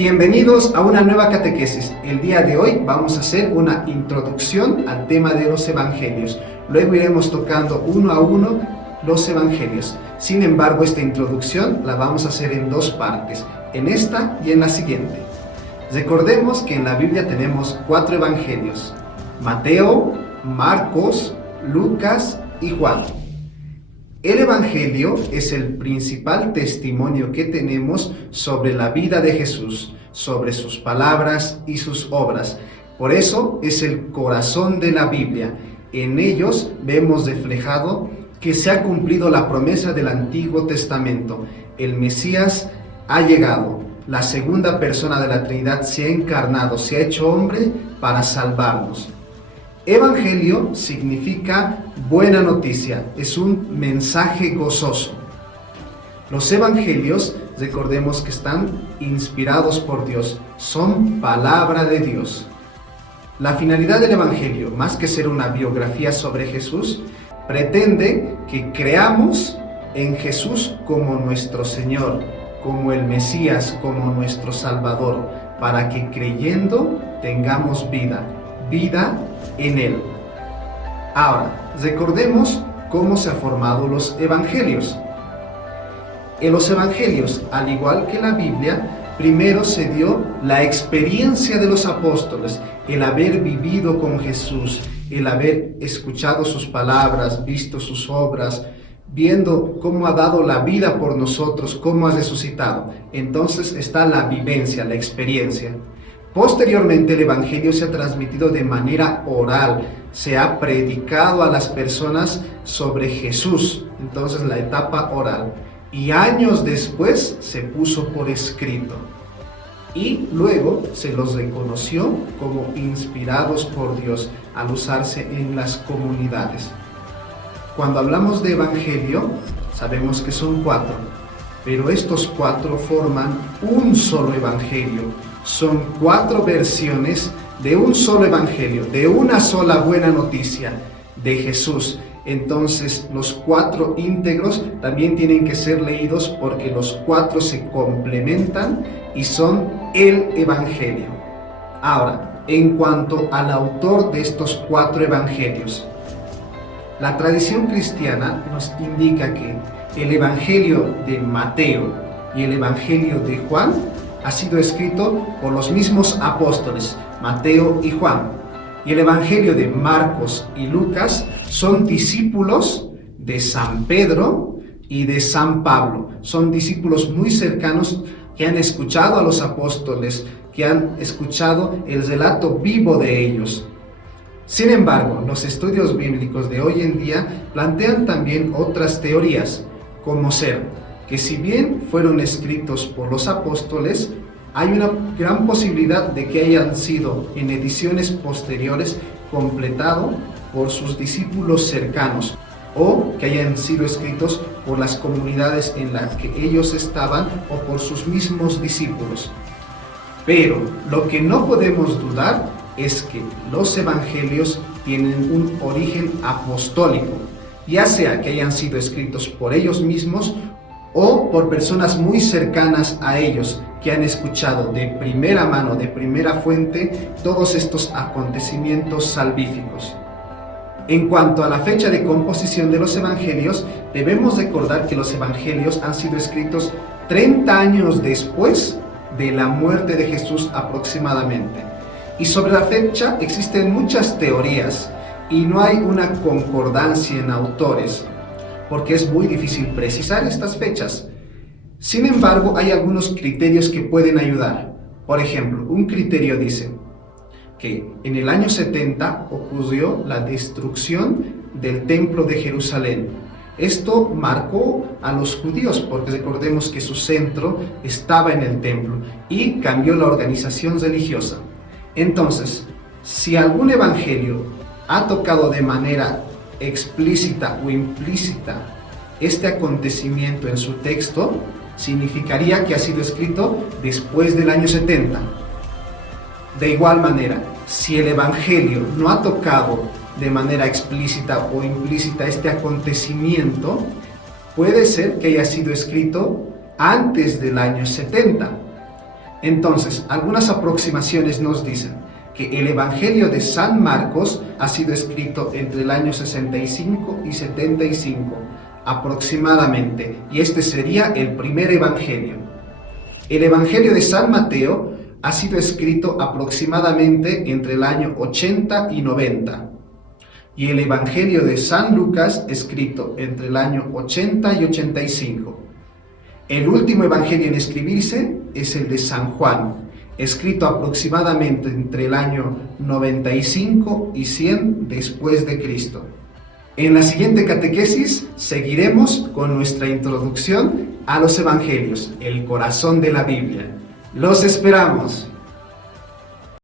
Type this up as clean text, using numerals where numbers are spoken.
Bienvenidos a una nueva catequesis. El día de hoy vamos a hacer una introducción al tema de los evangelios. Luego iremos tocando uno a uno los evangelios. Sin embargo, esta introducción la vamos a hacer en dos partes, en esta y en la siguiente. Recordemos que en la Biblia tenemos 4 evangelios: Mateo, Marcos, Lucas y Juan. El Evangelio es el principal testimonio que tenemos sobre la vida de Jesús, sobre sus palabras y sus obras. Por eso es el corazón de la Biblia. En ellos vemos reflejado que se ha cumplido la promesa del Antiguo Testamento. El Mesías ha llegado. La segunda persona de la Trinidad se ha encarnado, se ha hecho hombre para salvarnos. Evangelio significa buena noticia, es un mensaje gozoso. Los evangelios, recordemos que están inspirados por Dios, son palabra de Dios. La finalidad del evangelio, más que ser una biografía sobre Jesús, pretende que creamos en Jesús como nuestro Señor, como el Mesías, como nuestro Salvador, para que creyendo tengamos vida en Él. Ahora, recordemos cómo se han formado los evangelios. En los evangelios, al igual que la Biblia, primero se dio la experiencia de los apóstoles, el haber vivido con Jesús, el haber escuchado sus palabras, visto sus obras, viendo cómo ha dado la vida por nosotros, cómo ha resucitado. Entonces está la vivencia, la experiencia. Posteriormente el evangelio se ha transmitido de manera oral, se ha predicado a las personas sobre Jesús, entonces la etapa oral. Y años después se puso por escrito. Y luego se los reconoció como inspirados por Dios al usarse en las comunidades. Cuando hablamos de evangelio, sabemos que son 4, pero estos 4 forman un solo evangelio. Son 4 versiones de un solo evangelio, de una sola buena noticia de Jesús. Entonces, los 4 íntegros también tienen que ser leídos porque los 4 se complementan y son el evangelio. Ahora, en cuanto al autor de estos 4 evangelios, la tradición cristiana nos indica que el evangelio de Mateo y el evangelio de Juan ha sido escrito por los mismos apóstoles, Mateo y Juan. Y el evangelio de Marcos y Lucas son discípulos de San Pedro y de San Pablo. Son discípulos muy cercanos que han escuchado a los apóstoles, que han escuchado el relato vivo de ellos. Sin embargo, los estudios bíblicos de hoy en día plantean también otras teorías, como ser que si bien fueron escritos por los apóstoles, hay una gran posibilidad de que hayan sido en ediciones posteriores completado por sus discípulos cercanos, o que hayan sido escritos por las comunidades en las que ellos estaban o por sus mismos discípulos. Pero lo que no podemos dudar es que los evangelios tienen un origen apostólico, ya sea que hayan sido escritos por ellos mismos o por personas muy cercanas a ellos que han escuchado de primera mano, de primera fuente, todos estos acontecimientos salvíficos. En cuanto a la fecha de composición de los evangelios, debemos recordar que los evangelios han sido escritos 30 años después de la muerte de Jesús aproximadamente. Y sobre la fecha existen muchas teorías y no hay una concordancia en autores, porque es muy difícil precisar estas fechas. Sin embargo, hay algunos criterios que pueden ayudar. Por ejemplo, un criterio dice que en el año 70 ocurrió la destrucción del templo de Jerusalén. Esto marcó a los judíos, porque recordemos que su centro estaba en el templo y cambió la organización religiosa. Entonces, si algún evangelio ha tocado de manera explícita o implícita este acontecimiento en su texto, significaría que ha sido escrito después del año 70. De igual manera, si el evangelio no ha tocado de manera explícita o implícita este acontecimiento, puede ser que haya sido escrito antes del año 70. Entonces, algunas aproximaciones nos dicen que el Evangelio de San Marcos ha sido escrito entre el año 65 y 75, aproximadamente, y este sería el primer Evangelio. El Evangelio de San Mateo ha sido escrito aproximadamente entre el año 80 y 90, y el Evangelio de San Lucas escrito entre el año 80 y 85. El último Evangelio en escribirse es el de San Juan, escrito aproximadamente entre el año 95 y 100 después de Cristo. En la siguiente catequesis seguiremos con nuestra introducción a los Evangelios, el corazón de la Biblia. ¡Los esperamos!